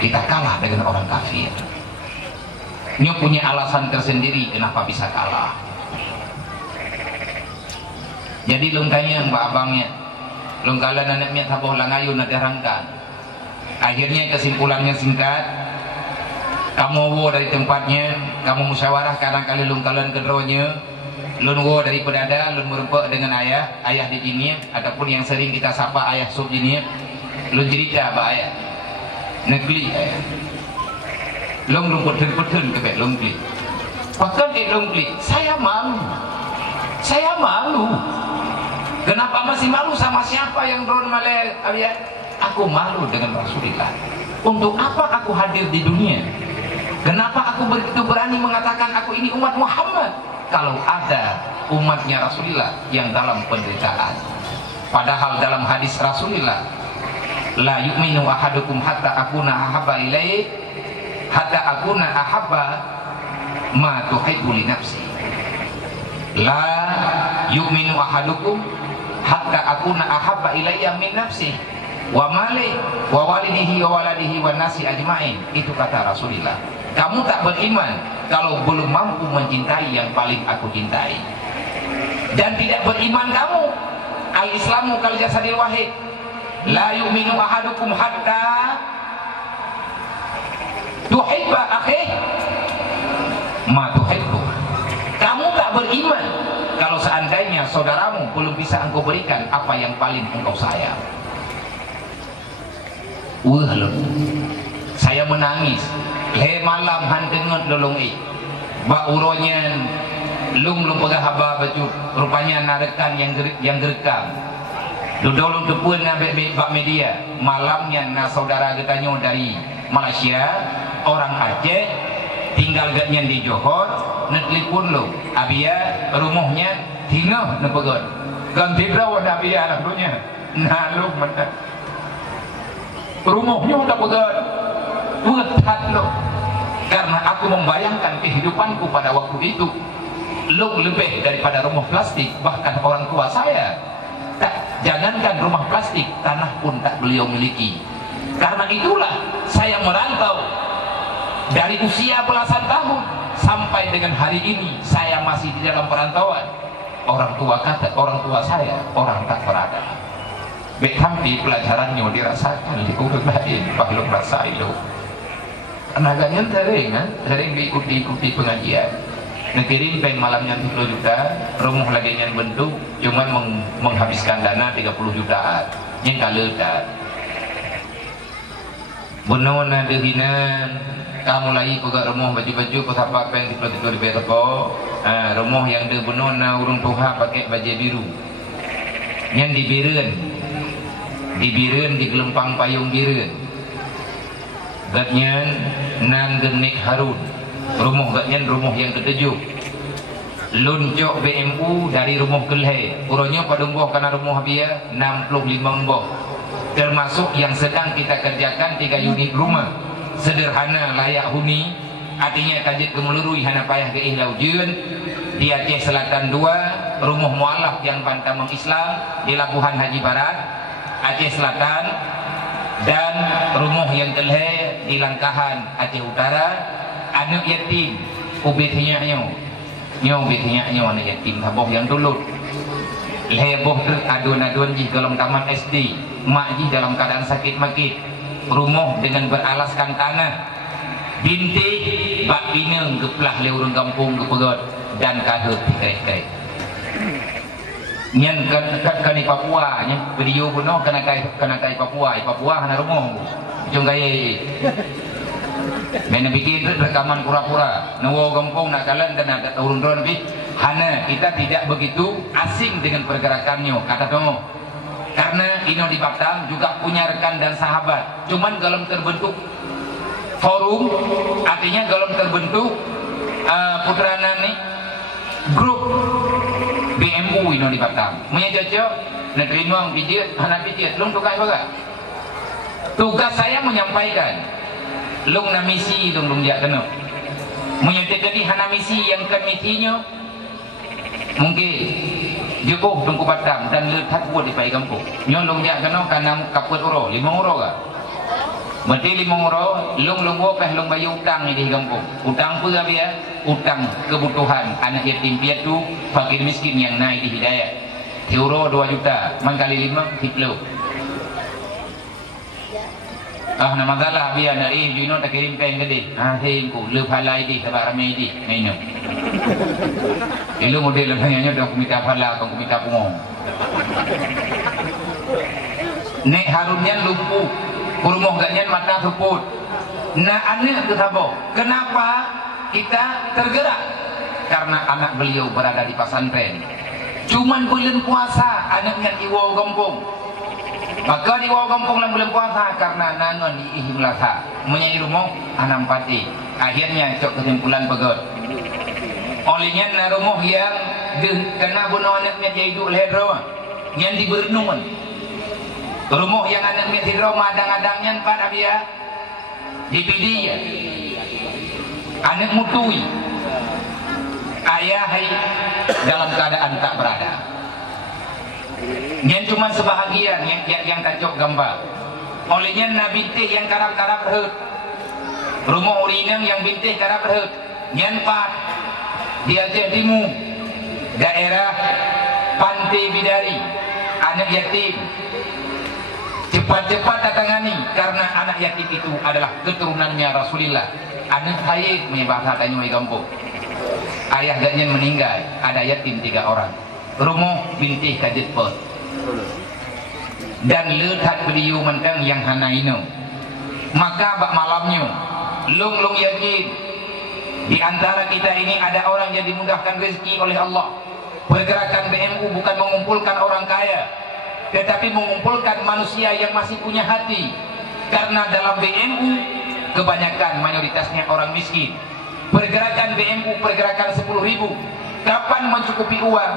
Kita kalah dengan orang kafir. Dia punya alasan tersendiri kenapa bisa kalah. Jadi lung tanya mbak abangnya, lung kala nanaknya taboh langayun ada rangkan. Akhirnya kesimpulannya singkat, kamu wo dari tempatnya, kamu musyawarah kadang-kali lung kalan kedronya, lun wo dari pedada, lun merempak dengan ayah di sini, ataupun yang sering kita sapa ayah sub ini, lun cerita mbak ayah, negeri ayah, lung peten kebet lung kli, bahkan di lung kli, saya malu. Kenapa masih malu sama siapa yang drone malay? Aku malu dengan Rasulullah. Untuk apa aku hadir di dunia? Kenapa aku begitu berani mengatakan aku ini umat Muhammad? Kalau ada umatnya Rasulullah yang dalam penderitaan. Padahal dalam hadis Rasulullah, la yu'minu ahadukum hatta akuna ahabba ilaihi hatta akuna ahabba ma tuhibbu li nafsi. La yu'minu ahadukum hatta akuna ahabba ilayya min nafsi wa mali wa walidihi wa waladihi wa nasi ajmain. Itu kata Rasulullah. Kamu tak beriman kalau belum mampu mencintai yang paling aku cintai. Dan tidak beriman kamu, al-islamu kal jasadil wahid, la yu'minu ahadukum hatta tuhibba akhih ma tuhibbu. Kamu tak beriman kalau seandainya saudaramu belum bisa engkau berikan apa yang paling engkau sayang. Loh, saya menangis. Le malam handengut lolongi. Ba uronya lung pegah haba baju. Rupanya narekan yang gerekam. Dudolong tepun ngabek bak media. Malamnya na saudara getanya dari Malaysia, orang Aceh, tinggal gatnya di Johor. Netelepon lo, abia rumahnya tinggal nepegot. Ganti berapa abia anak dunia. Nah lu mana? Rumahnya udah pegot, pegat lo. Karena aku membayangkan kehidupanku pada waktu itu, lo lebih daripada rumah plastik. Bahkan orang tua saya, jangankan rumah plastik, tanah pun tak beliau miliki. Karena itulah saya merantau dari usia belasan tahun sampai dengan hari ini saya masih di dalam perantauan. Orang tua saya orang tak berada. Betampi pelajarannya dirasakan di urut lain, bahkan rasain lo. Anaknya sering diikuti pengajian. Nekirim peng malamnya 30 juta, rumah lagi yang bentuk, cuma menghabiskan dana 30 jutaan. Yang kalau tak, benona dehinan. Kamu lagi pegang rumah baju-baju kau sampai apa yang tiba-tiba di berko, rumah yang dia bunuh na urung tuha pakai baju biru, yang di biren di gelempang payung biren, gatnya nan genik harun, rumah yang ketujuh, luncok BMU dari rumah kelhe, uronya pada buah karena rumah biaya 65 buah, termasuk yang sedang kita kerjakan 3 unit rumah. Sederhana layak huni, artinya tajid kemelurui hana payah ke ihlau jun. Di Aceh Selatan 2 rumah mualaf yang bantamang Islam di Labuhan Haji Barat Aceh Selatan, dan rumah yang kelhe di Langkahan Aceh Utara. Anak yatim ubetnya ubetnya anak yatim haboh yang dulu leboh adun-adun di dalam taman SD, mak di dalam keadaan sakit makit. Rumah dengan beralaskan tanah, binti bak pinang geplah le urang kampung gepegot dan kadut dikrek-krek. Nyan kan di Papua, nyan video buno kana kai Papua hana rumah. Jong gaya. Mena bikin rekaman pura-pura. Nawo kampung nak kalan dan ada urun-urun lebih. Hana kita tidak begitu asing dengan pergerakannya, kata kamu. Karena Ino di Batam juga punya rekan dan sahabat. Cuman dalam terbentuk forum, artinya dalam terbentuk putrana nih grup BMU Ino di Batam. Punya cocok, negeri nuang pijit, anak pijit, lung tukai baga. Tugas saya menyampaikan, lung na misi lung jak kena. Menyatakan di hana misi yang kemitinya mungkin Jepuk tungku Batam dan letak buat di pai kampung. Nyolong dia kena karena kaput uro 5 uro kah? Berarti 5 euro, lung peh lung bayu utang ni di kampung. Utang apa dia? Utang kebutuhan anak yatim piatu, fakir miskin yang naik di hidayah. Euro 2 juta, mangkali 5 10. Nama masalah biar nak Juno tak kirim pen ke dia. Hingku lepalai di sebab ramai di minum. Itu model lepasnya dah kumita pala, kumita pungong. Nek harunnya lumpuh. Kurumuh gaknya mata seput. Nah anak itu sabo. Kenapa kita tergerak? Karena anak beliau berada di pesantren. Cuman bulan puasa anaknya iwau kampung. Maka di iwau kampung dalam bulan puasa karena nangon di ihimlasa menyai rumah anam pati. Akhirnya cok kesimpulan pegot. Olehnya na rumah yang kena bunuh anaknya hidup lehro yang dibernungan. Rumah yang anak miat hidro madang-adangnya pada dia dipidi ya anak mutui ayah hai dalam keadaan tak berada yang cuma sebahagian yang kacok gambar olehnya na bintih yang karab-karab hut rumah urinang yang bintih karab hut yang pat di Aceh Timur daerah Pantai Bidari anak yatim cepat-cepat datangani karena anak yatim itu adalah keturunannya Rasulullah. Anak Haid bahasa Tanjung Kampung. Ayah gaknya meninggal, ada yatim 3 orang. Rumah bintih kajet pot. Dan letak beliau mentang yang hanaino. Maka bak malamnya, lung yakin di antara kita ini ada orang yang dimudahkan rezeki oleh Allah. Pergerakan BMU bukan mengumpulkan orang kaya, tetapi mengumpulkan manusia yang masih punya hati. Karena dalam BMU kebanyakan mayoritasnya orang miskin. Pergerakan BMU pergerakan 10.000. Kapan mencukupi uang?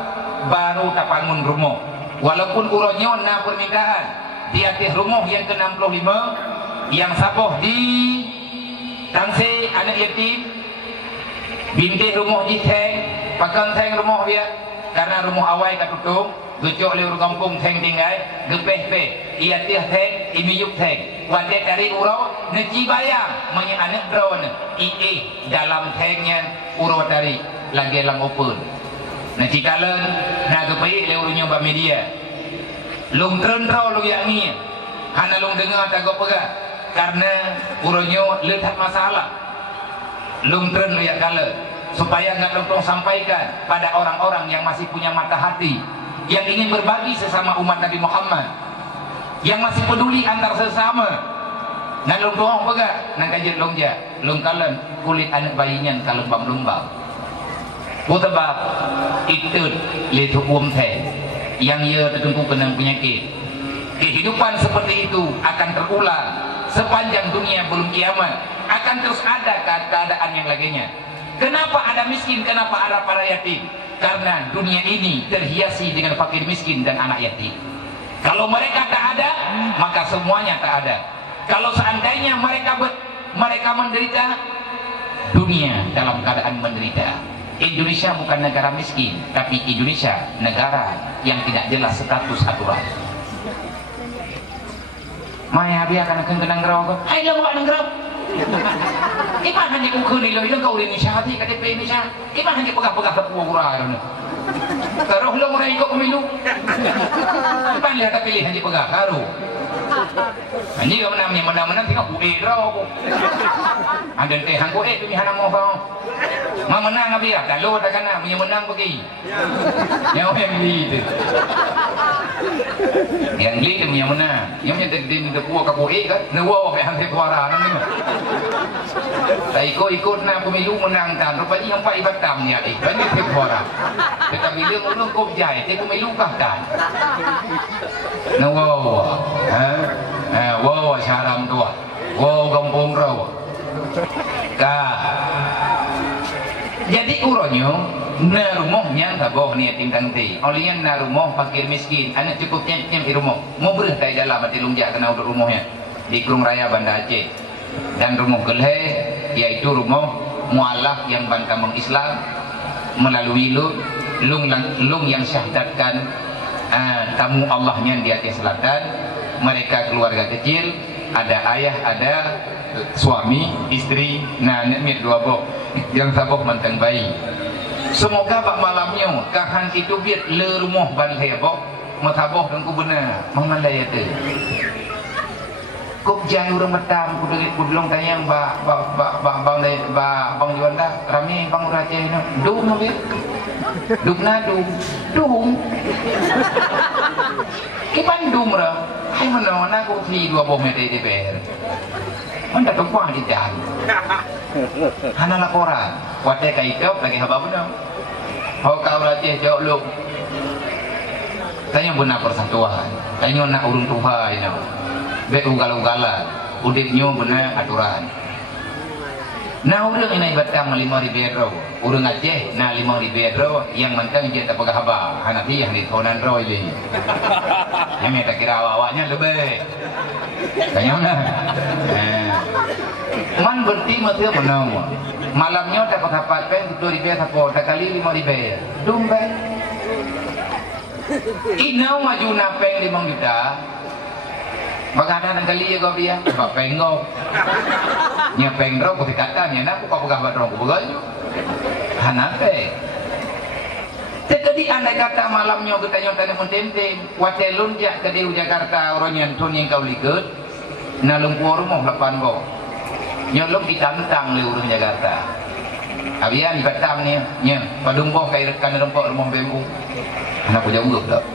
Baru tapangun rumah. Walaupun uronyo na permintaan di atas rumah yang ke-65 yang sapoh di tangse anak yatim binti rumah di teng pakan teng rumah dia karena rumah awal katutup gecok lewat kampung teng tinggal gepeh ia tiah teng imiyuk teng wadah dari urau neci bayang menye anak drone dalam tengnya urau dari lagi dalam open neci kalen na gepeh lewatnya ba media lung trendrau lu yang ni hana lung dengar tak pegah karena uraunya letak masalah lung tren lu yang kalen supaya nggak lung sampaikan pada orang-orang yang masih punya mata hati yang ingin berbagi sesama umat Nabi Muhammad, yang masih peduli antar sesama. Nah lung doang pegah, nang kajian longja, lung kalen kulit anak bayinya kalen bang lumbang. Sebab itu lihat teh yang ia tertentu kena penyakit. Kehidupan seperti itu akan terulang sepanjang dunia belum kiamat. Akan terus ada keadaan yang lainnya. Kenapa ada miskin? Kenapa ada para yatim? Karena dunia ini terhiasi dengan fakir miskin dan anak yatim. Kalau mereka tak ada, maka semuanya tak ada. Kalau seandainya mereka menderita, dunia dalam keadaan menderita. Indonesia bukan negara miskin, tapi Indonesia negara yang tidak jelas status aturan. Maya dia akan kenang gerau ke? Hai lo bukan gerau. Iman hanya ukur ni lo, kau Indonesia hati KTP Indonesia. Iman hanya pegah-pegah tepung kurang. Kalau lo mulai ikut pemilu, iman lihat pilih hanya pegah karu. Ini kau menang tengok buih rau. Ada tehan buih tu mihan mau kau. Mau menang apa ya? Kalau tak kena, punya menang pergi. Yang yang itu. Yang itu punya menang. Yang punya terdiri terpuak ke buih kan? Nawa apa yang terkuara nanti. Tak ikut nak pemilu menang tan. Rupanya yang pak ibatamnya banyak terkuara. Tetapi dia ulung kau jaya, dia pemilu kah tan? Nawa. Wow salam tua, wow kampung rawa. Jadi uronyo na rumahnya taboh ni yatim tangti. Olehnya na rumah fakir miskin, anak cukup nyem di rumah. Mau berhenti dalam hati lungjak kena uduk rumahnya di Krung Raya Banda Aceh. Dan rumah kelhe yaitu rumah mualaf yang bantamang Islam melalui lung yang syahadatkan tamu Allahnya di Aceh Selatan. Mereka keluarga kecil ada ayah, ada suami, istri, nah mit dua bok yang saboh manteng bayi. Semoga pak malamnya kahan itu biar le rumah ban hebok mataboh dan ku benar mengalai itu. Kok jangan orang betam ku belum tanya bang Juanda rame bang Raja ini dum no biar dum kipan dum ra hai mana nak ku thi dua bom di DPR mana tempat di jalan hana laporan wate kaikap lagi haba benar ho kau Raja jauh lu tanya benar persatuan tanya nak urun Tuhan ini be ugal-ugalan udipnya benar aturan. Nah orang ini batang 5.000 euro orang Aceh nah 5.000 euro yang mentang dia tak pegah haba Hanafi yang di Tonan Roy ini yang tak kira awaknya lebih tanya mana man berarti masih menang malamnya dapat hapatkan 2.000 sako tak kali 5.000 dumbai inau maju napeng 5 juta Magana ng kaliya ko biya, papengo. Nya pengro ko tikatan nya na ko kapag badrong ko bagay. Hanate. Jadi andai kata malamnya kita nyontan mun temtem, watelun ja ke di Jakarta orang ton yang kau ligut. Na lumpur mo lapan bo. Nyolong ditantang le urang Jakarta. Abian Batam ni nya padumbo kay kan rempok rumah BMU. Anak ko jauh dah.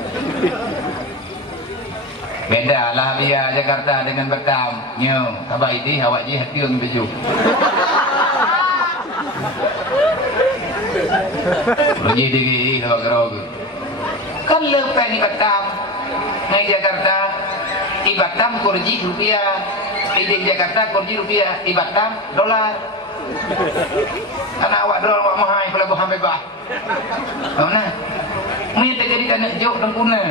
Beda lah biar Jakarta dengan Batam. Nyo, kabar ini awak je hati orang baju. Roji diri awak kerog. Kan lepas di Batam, naik Jakarta, di Batam kurji rupiah, di Jakarta kurji rupiah, di Batam dolar. Anak awak dolar awak mahal pelabuhan bebas. Mana? Mungkin terjadi tanah jauh dan kuna.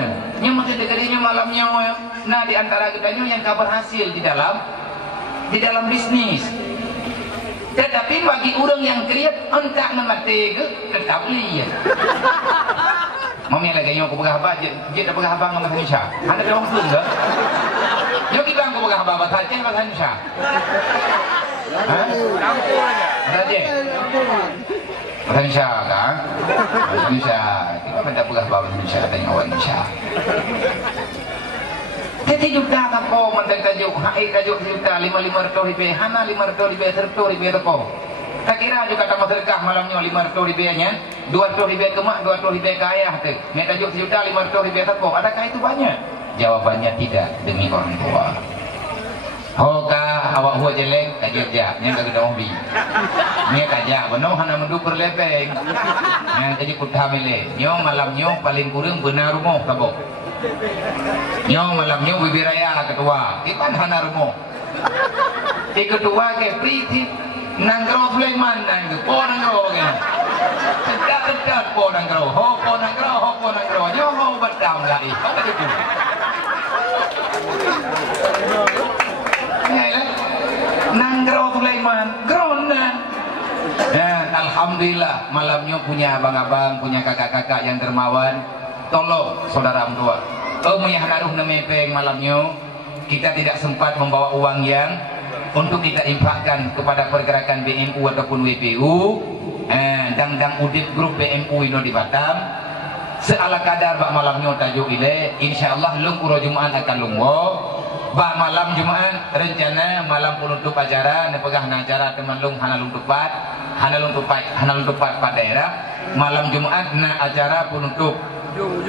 Yang masih terjadinya malamnya. Nah di antara kitanya yang berhasil di dalam bisnis. Tetapi bagi orang yang kriat entah memati ke tetap lihat. Mami lagi yang aku pegah abang, dia pegah abang dengan bahasa Indonesia. Anda ada orang Sunda? Yo kita aku pegah abang bahasa Aceh bahasa Indonesia. Hah? Raja. Bahasa Indonesia kan? Bahasa Indonesia. Kita tidak pegah bahasa Indonesia katanya orang Indonesia. Jadi juta apa mentang tajuk, hai tajuk juta 500 ribu, hana 500 ribu, 100 ribu apa? Tak kira juga tak sedekah malamnya 500 ribu nya, 200 ribu ke mak, 200 ribu ke ayah tu. Nek tajuk juta 500 ribu apa? Adakah itu banyak? Jawabannya tidak demi orang tua. Hoka awak huat jelek tajuk jah, nya tak ada hobi. Nya tajak, benar hana menduk berlepeng. Nya jadi kutamile. Nyo malamnya paling kurang benar rumah tabok. Nyo malamnya bibi raya ketua ipan hana rumah ketua ke priti nanggro Sulaiman nanggo po nanggro ke tedak po nanggro ho nyo ho badam lagi nanggro Sulaiman grona. Dan alhamdulillah malamnya punya abang-abang, punya kakak-kakak yang dermawan. Tolong saudara tua, yang naruh nemepeng malamnya kita tidak sempat membawa uang yang untuk kita infakkan kepada pergerakan BMU ataupun WPU dan udip grup BMU ini di Batam seala kadar bak malamnya tajuk ile insyaallah lung uro Jumat akan lungwo bak malam Jumat rencana malam penutup acara nepegah acara teman lung hana lung tepat pada daerah malam Jumat na acara penutup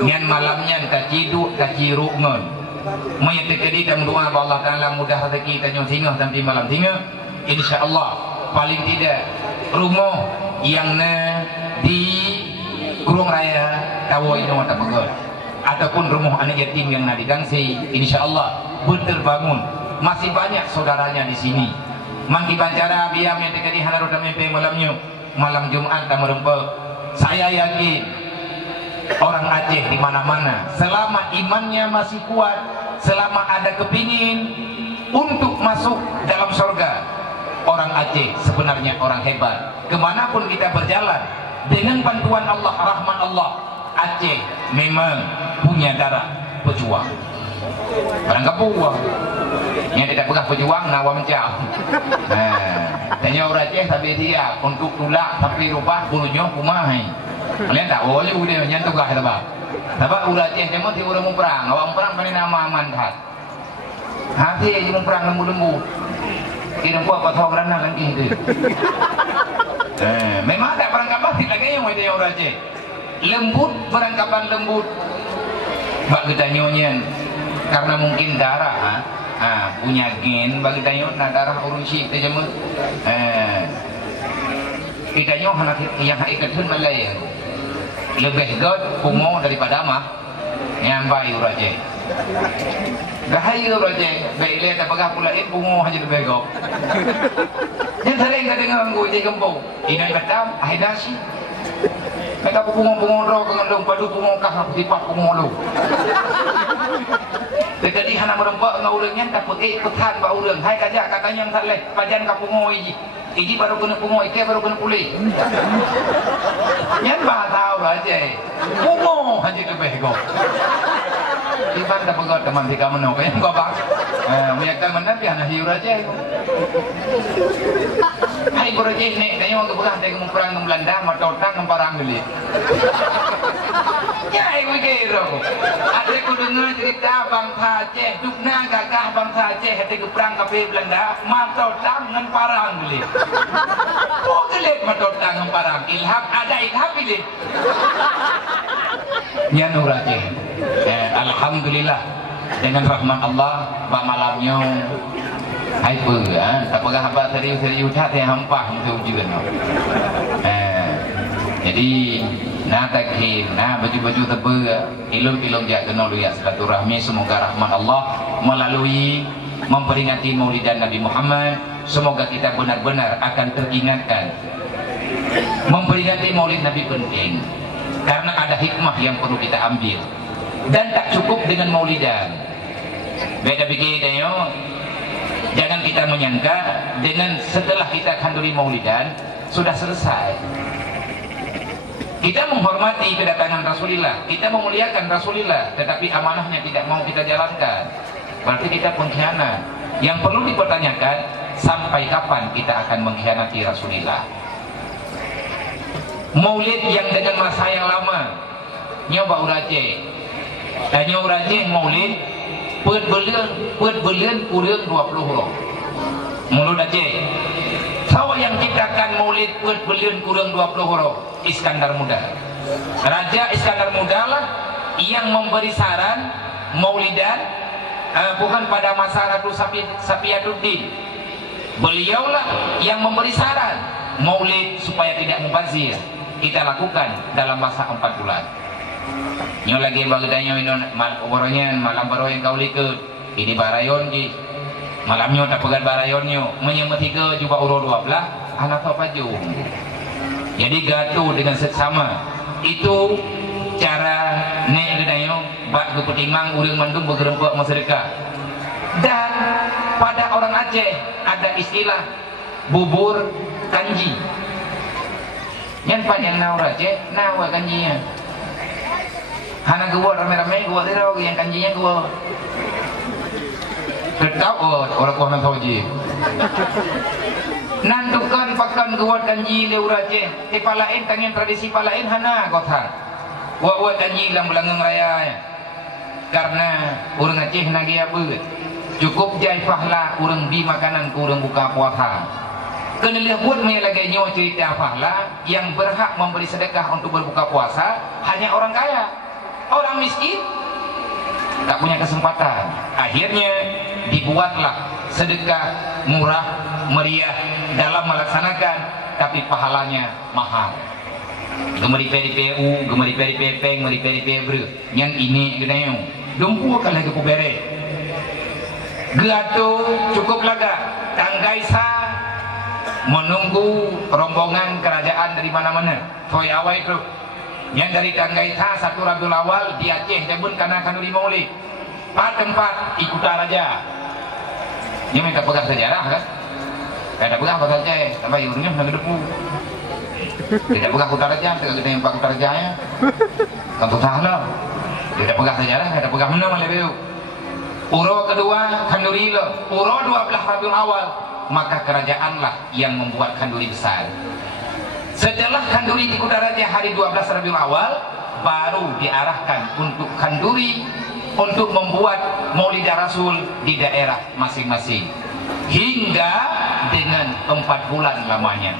ngan malamnya tajidu tajiru ngon mai terjadi dalam doa Allah Taala mudah rezeki tanyo singgah sampai malam singgah insyaallah paling tidak rumah yang di Kurung Raya tawo ino tak betul ataupun rumah anak yatim yang nak digangsi insyaallah berterbangun masih banyak saudaranya di sini mangki bancara biam yang terjadi hanaru tampe malamnya malam Jumat tamu rempek saya yakin orang Aceh di mana-mana selama imannya masih kuat, selama ada kepingin untuk masuk dalam surga, orang Aceh sebenarnya orang hebat. Kemanapun kita berjalan dengan bantuan Allah, rahmat Allah, Aceh memang punya darah pejuang. Barang kapuah Yang tidak pegah pejuang nawa mencau. Tanya orang Aceh tapi dia untuk tulak tapi rupa bulunya kumai. Kalian tak boleh udah nyentuh gah sebab. Sebab orang Aceh cuma ti orang perang, awak perang paling nama mandat. Hati aja mau perang lembu-lembu. Kira buat patah kerana lagi itu. Memang ada perangkapan lagi yang ada orang Aceh. Lembut perangkapan lembut. Bak kita nyonyen karena mungkin darah, punya gen bagi kita nak darah urusi kita jemut. Kita nyon yang ikatun Malay. Lebih god pungo daripada mah nyampai orang Aceh. Bahaya orang Aceh, baiklah tak pegah pula pungo hanya lebih god. Yang sering kita dengar anggo di kampung, ini batam, aidasi. Mereka pungo-pungo roh kengandung padu pungo kah tipak pungo lu. Tadi hana merempak dengan urangnya takut petan ba urang. Hai kajak katanya yang saleh, pajan ka pungo iji. Iji baru kena pungo, iki baru kena pulih. Nyan ba tahu aja. Pungo haji lebih go. Iban dah pegot teman di kamano kaya kau bang. Meyakan mana pian hiu aja. Hai boroje nek tanya orang kebelah dari perang ke Belanda matotang ke parang geli. Ya ibu kira. Ada ku dengar cerita bangsa Aceh, dukna gagah bangsa Aceh ketika perang ke Belanda matotang dengan parang geli. Oh gelit matotang dengan parang. Ilham ada ilham pilih. Ya Nur Aceh. Alhamdulillah dengan rahmat Allah pak malamnya hai pun tak pegah apa serius tak yang hampah untuk ujian. Jadi na takin na baju-baju tebel ilum-ilum dia kenal ya silaturahmi semoga rahmat Allah melalui memperingati Maulidan Nabi Muhammad semoga kita benar-benar akan teringatkan memperingati Maulid Nabi penting karena ada hikmah yang perlu kita ambil dan tak cukup dengan Maulidan. Beda bikin jangan kita menyangka dengan setelah kita kanduri Maulidan sudah selesai. Kita menghormati kedatangan Rasulullah, kita memuliakan Rasulullah, tetapi amanahnya tidak mau kita jalankan. Berarti kita pengkhianat. Yang perlu dipertanyakan, sampai kapan kita akan mengkhianati Rasulullah? Maulid yang dengan masa yang lama, nyoba Aceh, tanya Aceh Maulid, pet belian kurang 20 orang. Mulut Aceh. Siapa yang ciptakan Maulid pet belian kurang 20 orang? Iskandar Muda. Raja Iskandar Muda lah yang memberi saran Maulidan bukan pada masa Ratu Sapiaduddin. Beliaulah yang memberi saran Maulid supaya tidak mubazir. Kita lakukan dalam masa 4 bulan. Nyo lagi bagdanya orangnya malam baru yang kau likut. Ini barayon ji. Malamnya tak pegat barayonnya. Menyemati ke juga uro 12 anak apa jum. Jadi gaduh dengan seksama. Itu cara nek gedayo bak ke petimang urang mandung bergerempuk masyarakat. Dan pada orang Aceh ada istilah bubur kanji. Yang panjang naura Aceh nawa kanjinya. Hana gua rame-rame gua dirau yang kanjinya gua. Tertaut orang gua mentau ji. Nantukan pakan gua kanji leura Aceh. Ti palain tangan tradisi palain hana gothar. Wa kanji lam belangeng raya. Karena orang Aceh nagi abeut. Cukup jai pahla orang bi makanan kurang buka puasa. Kena lihat buat lagi nyawa cerita pahla yang berhak memberi sedekah untuk berbuka puasa hanya orang kaya. Orang miskin tak punya kesempatan. Akhirnya dibuatlah sedekah murah meriah dalam melaksanakan, tapi pahalanya mahal. Gemeri peri PU, gemeri peri pepeng, gemeri peri pebre. Yang ini genayong dumpu kan lagi kubere. Gelatu cukup laga. Tanggaisa menunggu rombongan kerajaan dari mana-mana. Toy awai tu. Yang dari Tanggaisa satu Rabiul Awal di Aceh jabun karena kanduri Maulid. Tempat ikutan raja. Dia minta pegang sejarah kan? Tidak pegang pasal Aceh, tambah urungnya nak depu. Tidak pegang kota raja, tidak kita yang kota rajanya. Tentu salah. Tidak pegang sejarah, tidak pegang mana malah beu. Uro kedua kanduri lo, uro 12 Rabiul Awal, maka kerajaanlah yang membuat kanduri besar. Setelah kanduri di Kudaraja hari 12 Rabiul Awal, baru diarahkan untuk kanduri untuk membuat Maulidah Rasul di daerah masing-masing hingga dengan 4 bulan lamanya.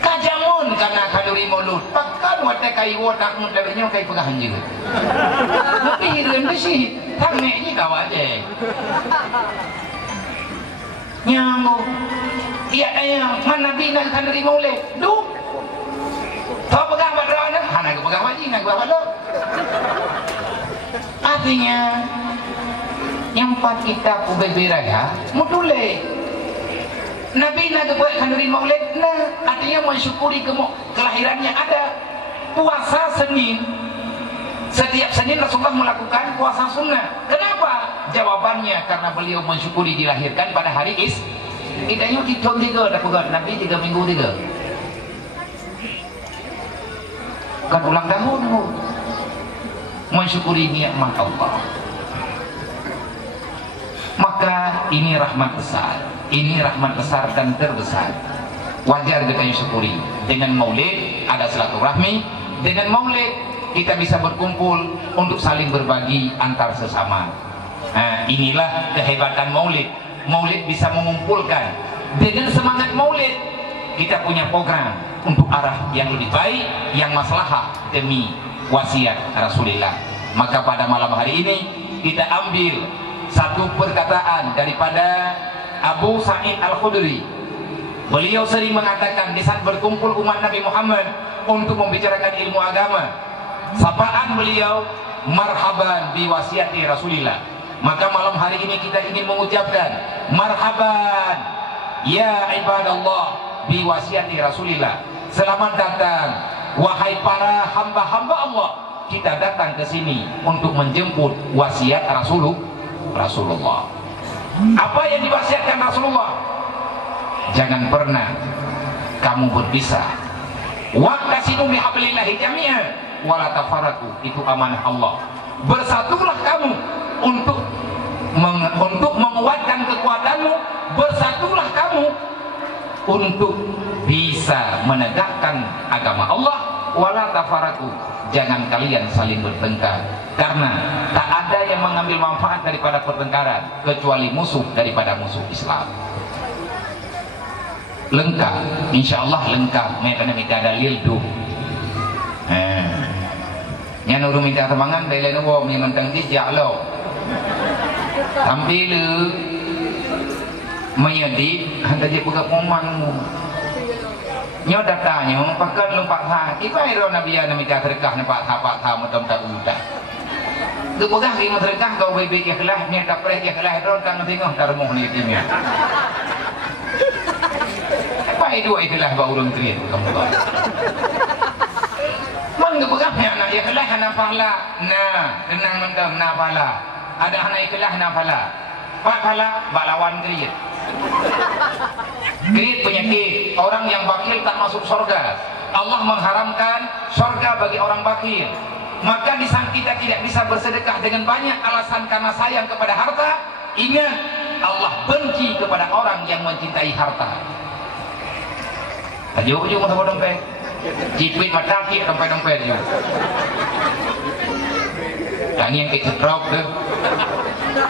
Kajamun karena kanduri maulud, pakan watak kai watak mutabnya kai pegahan juga. Tapi hidup bersih, tak neknya kau aja. Nyamuk, iya ayam, mana bina kanduri maulid, duh. Kau pegang badrana, hana kau pegang wajib, nak bawa lo. Artinya, yang 4 kitab ubebiraya, mutule. Nabi nak buat kanduri maulid, nah artinya mensyukuri kelahirannya ada. Puasa Senin, setiap Senin Rasulullah melakukan puasa sunnah. Kenapa? Jawabannya karena beliau mensyukuri dilahirkan pada hari Is. Kita yuk kita 3 dah pegang Nabi 3 minggu 3. Kan ulang tahun, mensyukuri nikmat Allah. Maka ini rahmat besar, ini rahmat besar dan terbesar. Wajar kita syukuri. Dengan maulid ada silaturahmi, dengan maulid kita bisa berkumpul untuk saling berbagi antar sesama. Nah, inilah kehebatan maulid. Maulid bisa mengumpulkan. Dengan semangat maulid kita punya program untuk arah yang lebih baik, yang maslahah demi wasiat Rasulullah. Maka pada malam hari ini kita ambil satu perkataan daripada Abu Sa'id Al-Khudri. Beliau sering mengatakan di saat berkumpul umat Nabi Muhammad untuk membicarakan ilmu agama, sapaan beliau, marhaban bi wasiati Rasulillah. Maka malam hari ini kita ingin mengucapkan marhaban ya ibadallah bi wasiati Rasulillah. Selamat datang wahai para hamba-hamba Allah. Kita datang ke sini untuk menjemput wasiat Rasulullah. Apa yang diwasiatkan Rasulullah? Jangan pernah kamu berpisah. Waqtasimu bihablillahi jami'an wala tafarraqu. Itu amanah Allah. Bersatulah kamu untuk menguatkan kekuatanmu. Bersatulah kamu untuk bisa menegakkan agama Allah. Wala tafarraqu. Jangan kalian saling bertengkar, karena tak ada yang mengambil manfaat daripada pertengkaran kecuali musuh daripada musuh Islam. Lengkap, insya Allah lengkap. Mereka minta dalil tu. Yang nuru minta temangan dari lain wong yang mentang dijak lo. Tampil menyedih, hendak je pegang pomangmu. Nyo datanya pakai lompat ha ipa iro nabi ya minta sedekah nampak ha mutam tak udah tu pegang ki sedekah kau baik ikhlas ni tak perih ikhlas ro tang tengok tarmuh ni timnya apa itu ikhlas ba urang kriat kamu tahu man tu pegang ya nak ikhlas na pahala nah tenang mentam na pahala ada anak ikhlas na pahala pak pahala balawan kriat. Kriat penyakit. Orang yang bakil tak masuk surga. Allah mengharamkan surga bagi orang bakil. Maka di saat kita tidak bisa bersedekah dengan banyak alasan karena sayang kepada harta, ingat Allah benci kepada orang yang mencintai harta. Ajo masa dompet. Cipit mata ki dompet juga. Dan yang kita drop tu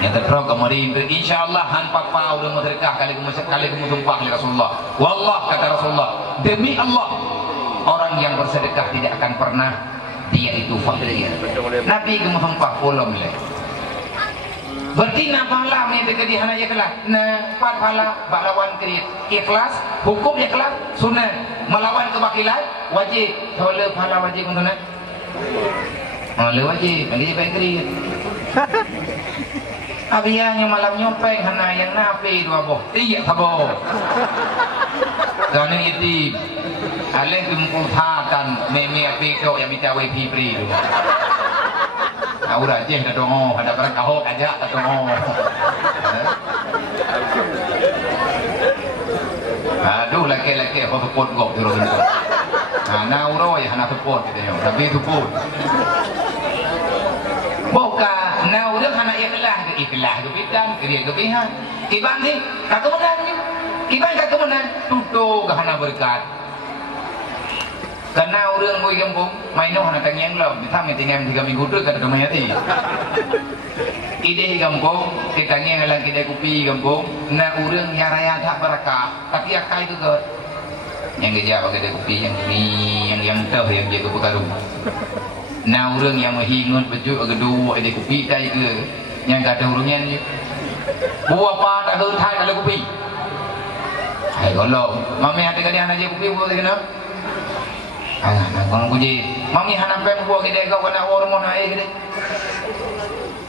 yang terprog kemarin itu insyaallah han papa udah sedekah kali kamu tumpah oleh Rasulullah. Wallah kata Rasulullah, demi Allah orang yang bersedekah tidak akan pernah dia itu fakir. Nabi kamu tumpah polom le. Berarti nak pahala ni dekat di hana ikhlas. Nah, pahala balawan kriat. Ikhlas, hukum ikhlas, sunnah. Melawan kebakilan wajib. Kalau pahala wajib untuk nak. Le wajib, bagi baik kriat. Abiyahnya malam nyopeng hana yang napi dua boh tiga sabo dan itu alih kumpul thakan meme api kau yang minta wifi free tu udah je dah dong ada berkah ho aja dah dong aduh laki-laki apa support kau terus nah uro ya hana support kita yo tapi support boka nah udah hana ikhlas ikhlas ke pitan dia ke pihak kiban ni kak kemenang ni kiban kak kemenang tutup ke hana berkat karena orang boy kampung main noh nak tanyang lah ditang tinggal 3 minggu tu kata kemana ti ide kampung kita tanya lang kedai kopi kampung na orang yang raya tak berakah tapi akai tu ke yang kerja pakai kedai kopi yang ni yang tahu yang jaga perkarung na orang yang mahingun baju kedua kedai kopi tai ke yang kata orangnya ni buah apa tak hut hai dalam kopi hai kalau mami ada kedai anak kopi buat kena nak orang puji mami hana peng buat kedai kau kena orang mau naik kedai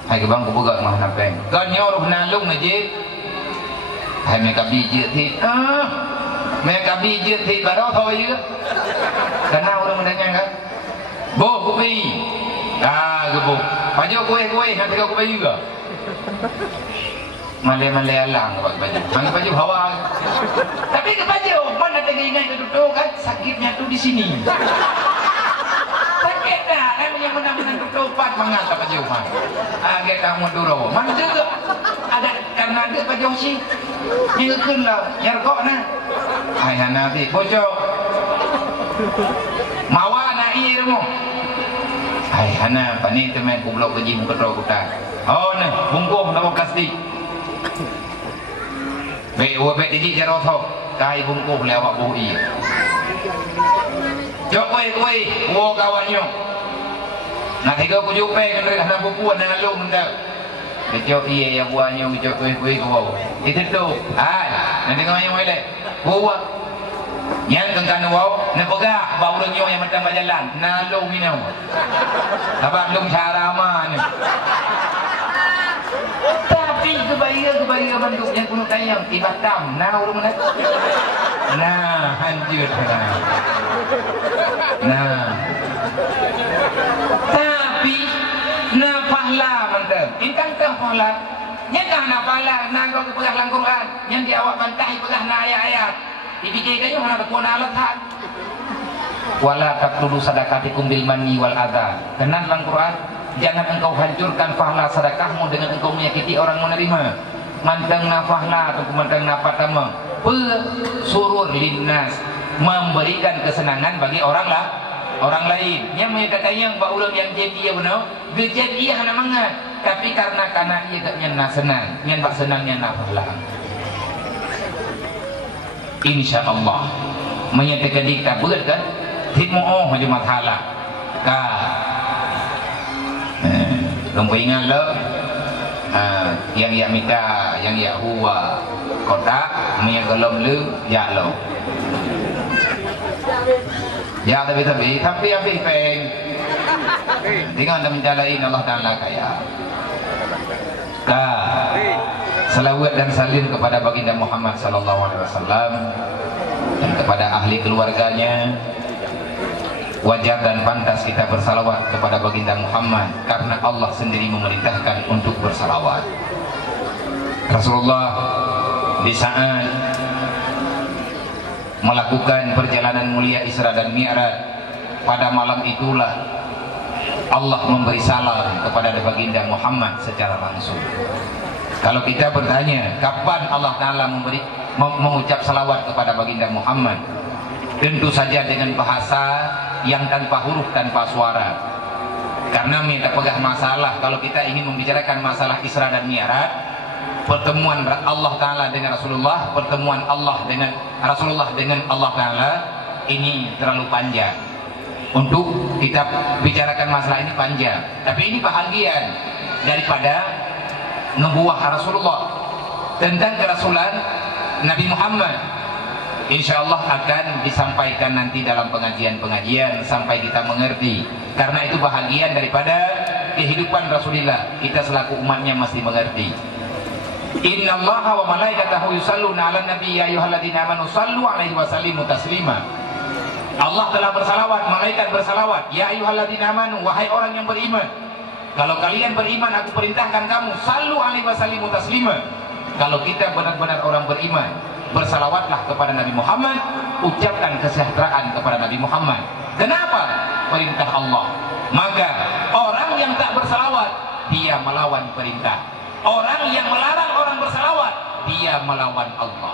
hai ke bang ku pegang mah hana peng kau nyor nalung aja hai mereka biji ti mereka biji ti baru tahu je karena orang menanya kan bo kopi gebu baju kue nanti kau kopi juga male alang baju hawa tapi ke baju mana teringat itu tuh kan sakitnya tuh di sini sakit dah yang menang-menang tutupan mengata baju mah kita mau duro mana juga ada karena ada baju sih nyerken lah nyerkok nah ayah nanti bocok mawa na irmu ayah na panik temen kublok keji muka kuta oh nah bungkuh nama plastik be jadi jarotok kai bungkuh lewat bui jok kue wo kawannya nak tiga ku jupe kan dekat nak bubuan dengan lu mendak jok iya ya buahnya jok kue kau itu tu nanti kau yang boleh buat yang tengkan wow nak pegah bau renyo yang macam berjalan nalung minum abang lung carama ni tapi kebaya bentuk yang kuno tayang ibatam nah urung mana nah hancur nah tapi na pahala mantap inkan tah pahala yang dah na pahala na kau pegang Al-Quran yang dia awak bantai pegang na ayat-ayat dipikirkannya mana ada kuana alat wala taqtulu sadaqatikum bil manni wal adha kenan Al-Quran jangan engkau hancurkan pahala sedekahmu dengan engkau menyakiti orang menerima mantang na pahala atau mantang na patama surur linnas memberikan kesenangan bagi orang lain yang menyatakan yang ba ulang yang jadi ya benar gejet ia hana mangat tapi karena ia gak nyana senang nyan bak senang nyana pahala insyaallah menyatakan kita berat kan hitmu macam mathala ka lupa ingat lo yang ya mika yang ya huwa kota yang gelom lu ya lo ya tapi peng tinggal anda mencalain Allah Ta'ala kaya selawat dan salim kepada baginda Muhammad sallallahu alaihi wasallam dan kepada ahli keluarganya. Wajar dan pantas kita bersalawat kepada baginda Muhammad karena Allah sendiri memerintahkan untuk bersalawat. Rasulullah di saat melakukan perjalanan mulia Isra dan Mi'raj pada malam itulah Allah memberi salam kepada baginda Muhammad secara langsung. Kalau kita bertanya kapan Allah Ta'ala mengucap salawat kepada baginda Muhammad, tentu saja dengan bahasa yang tanpa huruf, tanpa suara. Karena kita pegang masalah, kalau kita ingin membicarakan masalah Isra dan Mi'raj, pertemuan Allah Ta'ala dengan Rasulullah, pertemuan Allah dengan Rasulullah dengan Allah Ta'ala, ini terlalu panjang untuk kita bicarakan masalah ini panjang. Tapi ini bahagian daripada nubuwah Rasulullah tentang kerasulan Nabi Muhammad. Insya Allah akan disampaikan nanti dalam pengajian-pengajian sampai kita mengerti. Karena itu bahagian daripada kehidupan Rasulullah. Kita selaku umatnya mesti mengerti. Inna Allaha wa malaikatahu yusalluna ala nabi ya ayyuhalladzina amanu sallu alaihi wa sallimu taslima. Allah telah bersalawat, malaikat bersalawat. Ya ayyuhalladzina amanu, wahai orang yang beriman, kalau kalian beriman aku perintahkan kamu sallu alaihi wa sallimu taslima. Kalau kita benar-benar orang beriman, bersalawatlah kepada Nabi Muhammad, ucapkan kesejahteraan kepada Nabi Muhammad. Kenapa? Perintah Allah. Maka orang yang tak bersalawat, dia melawan perintah. Orang yang melarang orang bersalawat, dia melawan Allah.